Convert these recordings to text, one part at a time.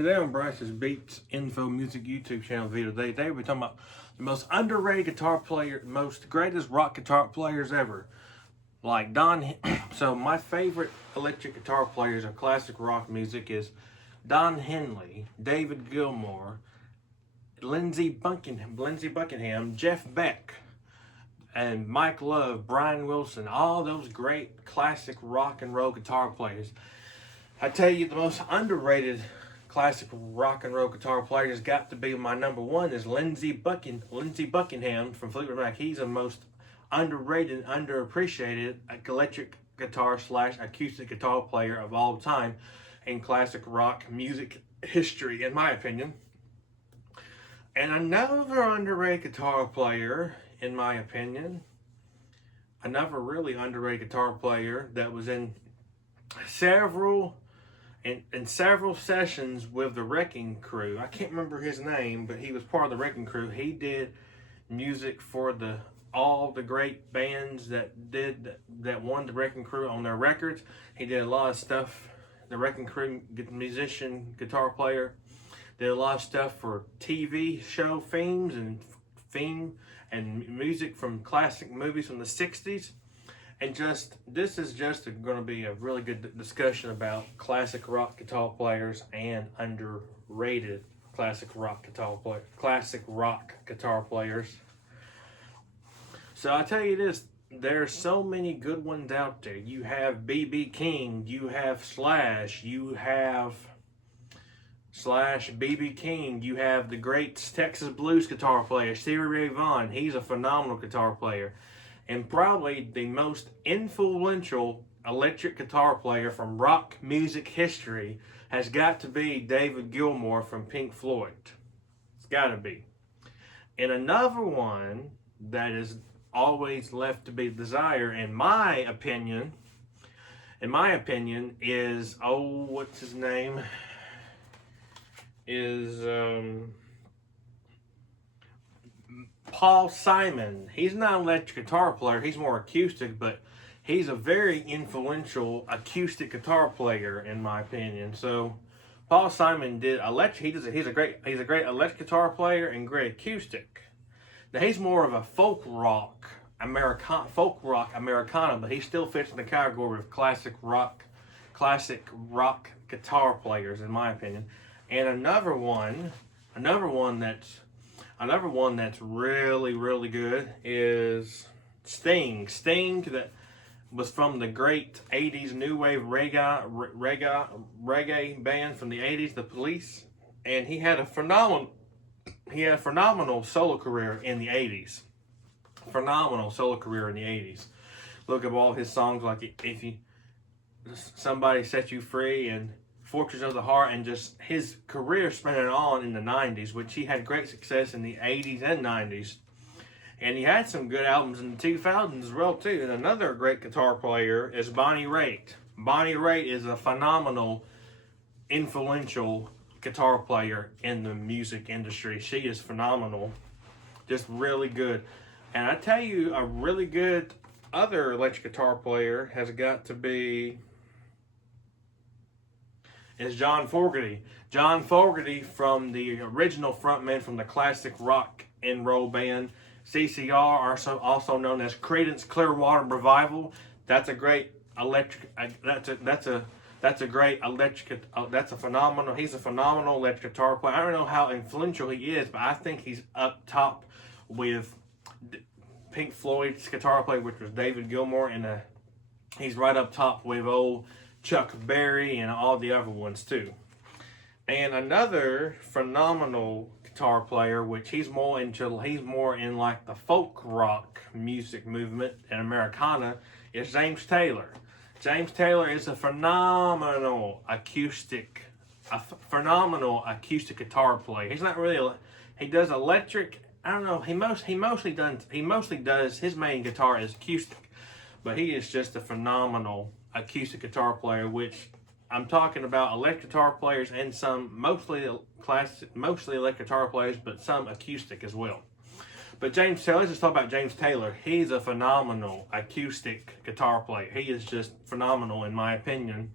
Today on Brice's Beats Info Music YouTube channel video, today we're talking about the most underrated guitar player, most greatest rock guitar players ever. Like so my favorite electric guitar players of classic rock music is Don Henley, David Gilmour, Lindsey Buckingham, Jeff Beck, and Mike Love, Brian Wilson, all those great classic rock and roll guitar players. I tell you, the most underrated classic rock and roll guitar player has got to be my number one is Lindsey Buckingham from Fleetwood Mac. He's the most underrated, underappreciated electric guitar / acoustic guitar player of all time in classic rock music history, in my opinion. And another underrated guitar player, in my opinion, another really underrated guitar player that was in several sessions with the Wrecking Crew. I can't remember his name, but he was part of the Wrecking Crew. He did music for all the great bands that won the Wrecking Crew on their records. He did a lot of stuff. The Wrecking Crew musician, guitar player, did a lot of stuff for TV show themes and music from classic movies from the 60s. And this is just going to be a really good discussion about classic rock guitar players and underrated classic rock guitar players. So I tell you this, there's so many good ones out there. You have B.B. King, you have Slash, B.B. King, you have the great Texas blues guitar player, Stevie Ray Vaughan. He's a phenomenal guitar player. And probably the most influential electric guitar player from rock music history has got to be David Gilmour from Pink Floyd. It's got to be. And another one that is always left to be desired, in my opinion, is, what's his name? Paul Simon. He's not an electric guitar player, he's more acoustic, but he's a very influential acoustic guitar player in my opinion. So Paul Simon did electric. He's a great electric guitar player and great acoustic. Now he's more of a folk rock Americana, but he still fits in the category of classic rock guitar players in my opinion. And another one that's really, really good is Sting. Sting, that was from the great 80s new wave reggae band from the 80s, The Police. And he had a phenomenal solo career in the 80s. Look at all his songs like Somebody Set You Free and Fortress of the Heart, and just his career spanning on in the 90s, which he had great success in the 80s and 90s. And he had some good albums in the 2000s as well, too. And another great guitar player is Bonnie Raitt. Bonnie Raitt is a phenomenal, influential guitar player in the music industry. She is phenomenal. Just really good. And I tell you, a really good other electric guitar player has got to be John Fogerty. John Fogerty, from the original frontman from the classic rock and roll band CCR, also known as Creedence Clearwater Revival. That's a phenomenal. He's a phenomenal electric guitar player. I don't know how influential he is, but I think he's up top with Pink Floyd's guitar player, which was David Gilmour, and he's right up top with old Chuck Berry and all the other ones too. And another phenomenal guitar player, which he's more in like the folk rock music movement and Americana, is James Taylor. James Taylor is a phenomenal acoustic guitar player. He's not really he does electric. I don't know. He mostly does. His main guitar is acoustic, but he is just a phenomenal acoustic guitar player, which I'm talking about electric guitar players and some mostly electric guitar players, but some acoustic as well. But let's just talk about James Taylor. He's a phenomenal acoustic guitar player. He is just phenomenal in my opinion.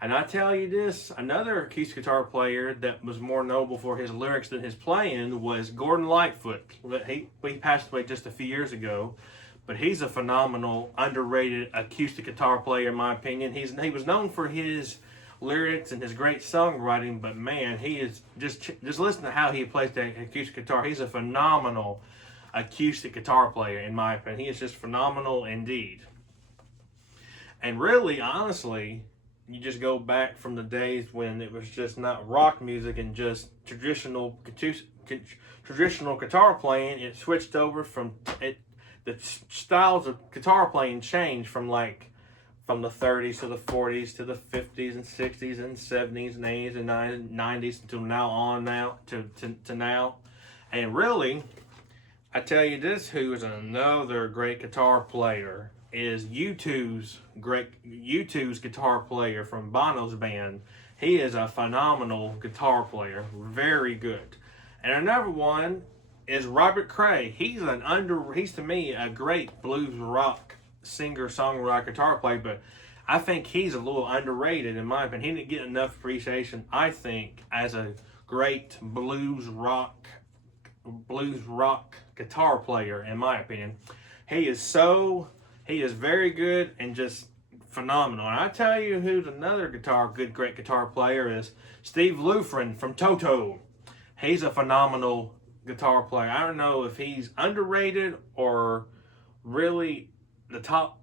And I tell you this, another acoustic guitar player that was more notable for his lyrics than his playing was Gordon Lightfoot. He passed away just a few years ago, but he's a phenomenal, underrated acoustic guitar player in my opinion. He was known for his lyrics and his great songwriting, but man, he is just listen to how he plays the acoustic guitar. He's a phenomenal acoustic guitar player in my opinion. He is just phenomenal indeed. And really, honestly, you just go back from the days when it was just not rock music and just traditional guitar playing. It switched over from it. The styles of guitar playing changed from the 30s to the 40s to the 50s and 60s and 70s and 80s and 90s until now to now. And really, I tell you this, who is another great guitar player is U2's guitar player from Bono's band. He is a phenomenal guitar player, very good. And another one is Robert Cray. He's to me a great blues rock singer, songwriter, guitar player, but I think he's a little underrated in my opinion. He didn't get enough appreciation, I think, as a great blues rock guitar player in my opinion. He is very good and just phenomenal. And I tell you who's another great guitar player is Steve Lufren from Toto. He's a phenomenal guitar player. I don't know if he's underrated or really the top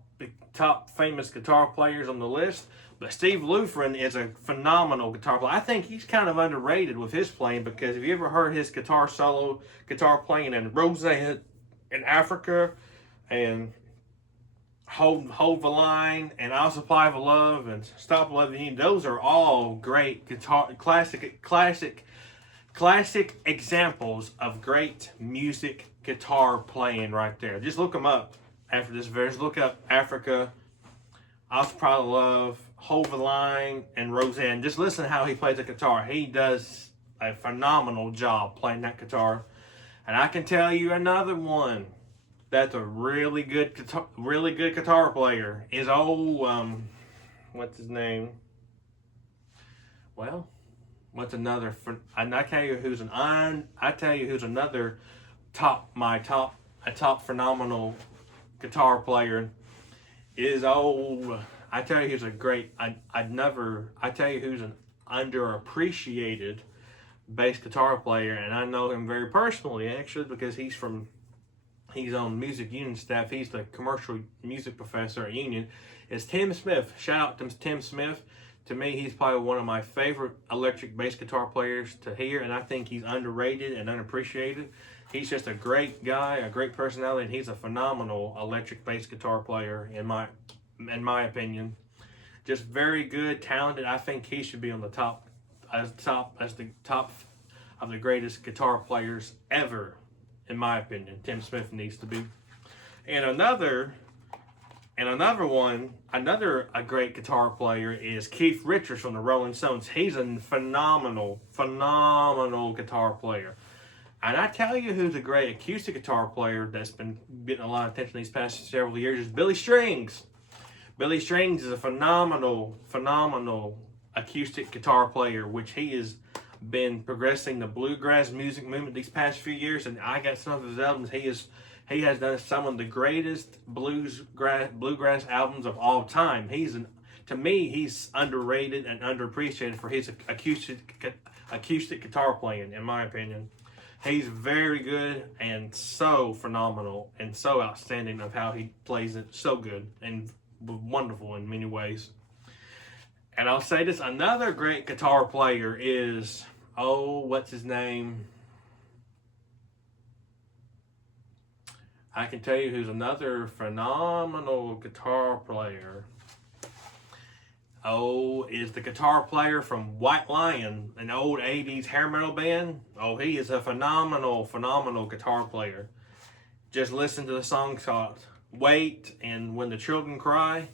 famous guitar players on the list, but Steve Lufren is a phenomenal guitar player. I think he's kind of underrated with his playing, because if you ever heard his guitar playing in Roseanne in Africa and Hold the Line and I'll Supply the Love and Stop Loving You, those are all great classic examples of great music guitar playing right there. Just look them up after this verse. Look up Africa, I'll Supply the Love, Hold the Line, and Roseanne. Just listen to how he plays the guitar. He does a phenomenal job playing that guitar. And I can tell you another one that's a really good guitar player is what's his name? Well, what's another? And I tell you who's another top phenomenal guitar player is I tell you who's a great. I tell you who's an underappreciated bass guitar player, and I know him very personally actually because he's on Music Union staff. He's the commercial music professor at Union. Is Tim Smith. Shout out to Tim Smith. To me, he's probably one of my favorite electric bass guitar players to hear, and I think he's underrated and unappreciated. He's just a great guy, a great personality, and he's a phenomenal electric bass guitar player in my opinion. Just very good, talented. I think he should be on the top of the greatest guitar players ever. In my opinion, Tim Smith needs to be. And another great guitar player is Keith Richards from the Rolling Stones. He's a phenomenal guitar player. And I tell you who's a great acoustic guitar player that's been getting a lot of attention these past several years is Billy Strings. Billy Strings is a phenomenal acoustic guitar player, which he has been progressing the bluegrass music movement these past few years, and I got some of his albums. He has done some of the greatest bluegrass albums of all time. To me, he's underrated and underappreciated for his acoustic guitar playing, in my opinion. He's very good and so phenomenal and so outstanding of how he plays it. So good and wonderful in many ways. And I'll say this, another great guitar player is, what's his name? I can tell you who's another phenomenal guitar player. Is the guitar player from White Lion, an old 80s hair metal band. He is a phenomenal guitar player. Just listen to the song called Wait and When the Children Cry.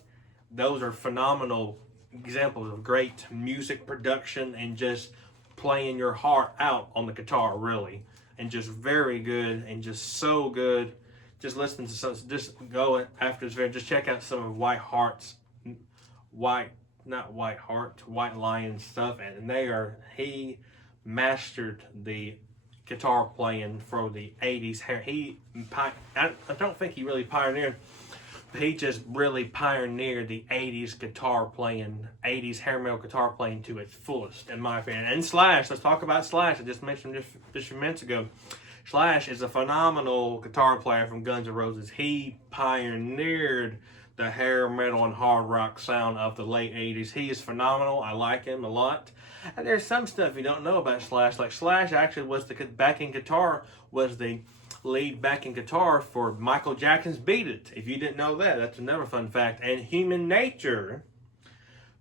Those are phenomenal examples of great music production and just playing your heart out on the guitar, really, and just very good and just so good. Just just go after this video, just check out some of White not White Heart, White Lion stuff, and he mastered the guitar playing for the 80s. I don't think he really pioneered, but he just really pioneered the 80s guitar playing, 80s hair metal guitar playing to its fullest, in my opinion. And Slash, let's talk about Slash. I just mentioned just a few minutes ago. Slash is a phenomenal guitar player from Guns N' Roses. He pioneered the hair metal and hard rock sound of the late 80s. He is phenomenal. I like him a lot. And there's some stuff you don't know about Slash. Like Slash actually was the lead backing guitar for Michael Jackson's Beat It. If you didn't know that, that's another fun fact. And Human Nature,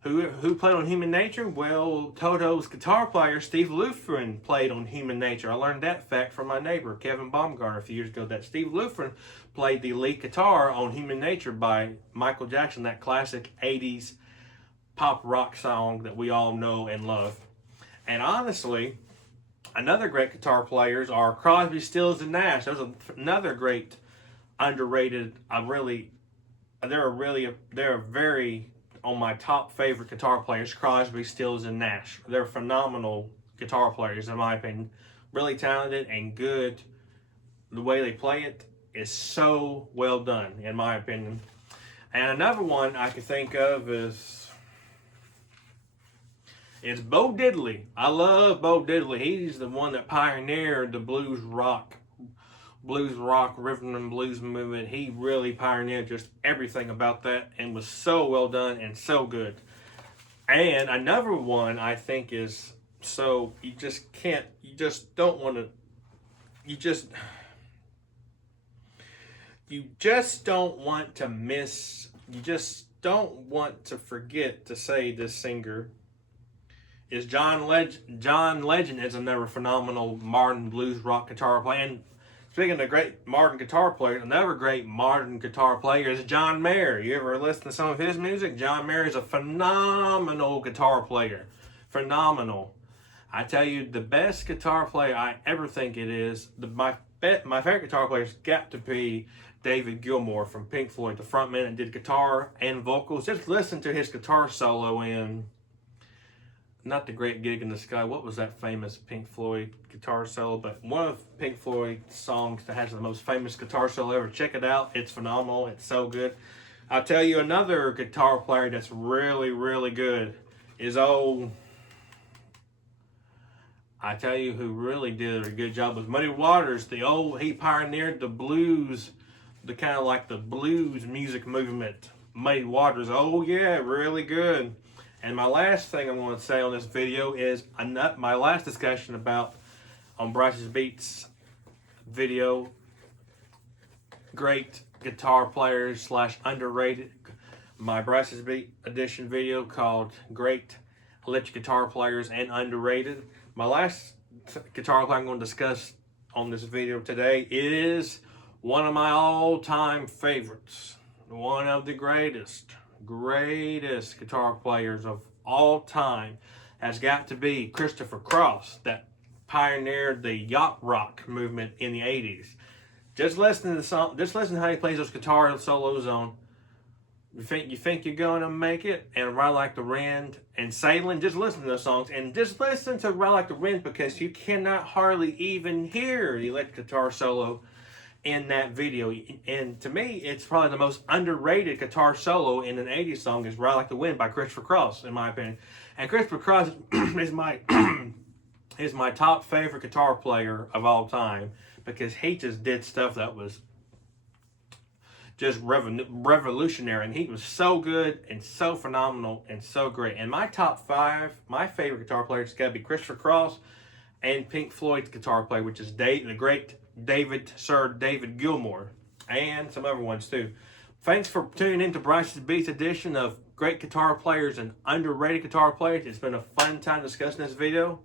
who played on Human Nature? Well, Toto's guitar player, Steve Lufren, played on Human Nature. I learned that fact from my neighbor, Kevin Baumgartner, a few years ago, that Steve Lufren played the lead guitar on Human Nature by Michael Jackson, that classic 80s pop rock song that we all know and love. And honestly, another great guitar players are Crosby, Stills, and Nash. Those are another great underrated. They're very on my top favorite guitar players, Crosby, Stills, and Nash. They're phenomenal guitar players, in my opinion. Really talented and good. The way they play it is so well done, in my opinion. And another one I can think of is Bo Diddley. I love Bo Diddley. He's the one that pioneered the blues rock, rhythm and blues movement. He really pioneered just everything about that and was so well done and so good. And another one I think is so you just don't want to forget to say this singer is John Legend. John Legend is another phenomenal modern blues rock guitar player. And speaking of great modern guitar players, another great modern guitar player is John Mayer. You ever listen to some of his music? John Mayer is a phenomenal guitar player. Phenomenal. I tell you, the best guitar player I ever think it is, my favorite guitar player has got to be David Gilmour from Pink Floyd, the frontman that did guitar and vocals. Just listen to his guitar solo in, not The Great Gig in the Sky. What was that famous Pink Floyd guitar solo? But one of Pink Floyd's songs that has the most famous guitar solo ever. Check it out. It's phenomenal. It's so good. I'll tell you another guitar player that's really, really good is I tell you who really did a good job was Muddy Waters. He pioneered the blues, the kind of like the blues music movement. Muddy Waters. Oh yeah, really good. And my last thing I want to say on this video is my last discussion on Brice's Beats video. Great guitar players / underrated. My Brice's Beat edition video called Great Electric Guitar Players and Underrated. My last guitar player I'm going to discuss on this video today is one of my all-time favorites. One of the greatest guitar players of all time has got to be Christopher Cross, that pioneered the yacht rock movement in the 80s. Just listen to the song, just listen to how he plays those guitar solos on You Think You're Gonna Make It and Ride Like the Wind and Sailing. Just listen to those songs and just listen to Ride Like the Wind, because you cannot hardly even hear the electric guitar solo in that video. And to me, it's probably the most underrated guitar solo in an 80s song is Ride Like the Wind by Christopher Cross, in my opinion. And Christopher Cross is my top favorite guitar player of all time, because he just did stuff that was just revolutionary, and he was so good and so phenomenal and so great. And my top 5, my favorite guitar players, got to be Christopher Cross and Pink Floyd's guitar player, which is the great Sir David Gilmour, and some other ones too. Thanks for tuning in to Brice's Beats edition of Great Guitar Players and Underrated Guitar Players. It's been a fun time discussing this video.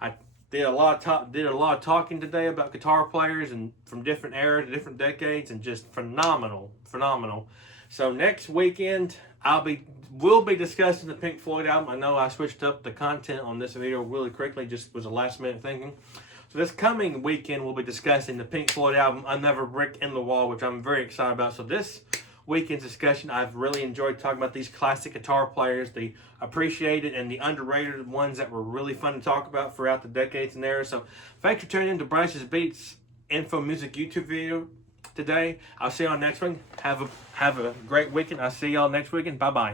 I did a lot of talking today about guitar players and from different eras, different decades, and just phenomenal. So next weekend we'll be discussing the Pink Floyd album. I know I switched up the content on this video really quickly, just was a last minute thinking. So this coming weekend we'll be discussing the Pink Floyd album Another Brick in the Wall, which I'm very excited about. So this weekend's discussion. I've really enjoyed talking about these classic guitar players, the appreciated and the underrated ones that were really fun to talk about throughout the decades and eras. So thanks for tuning in to Brice's Beats Info Music YouTube video today. I'll see y'all next week. Have a great weekend. I'll see y'all next weekend. Bye-bye.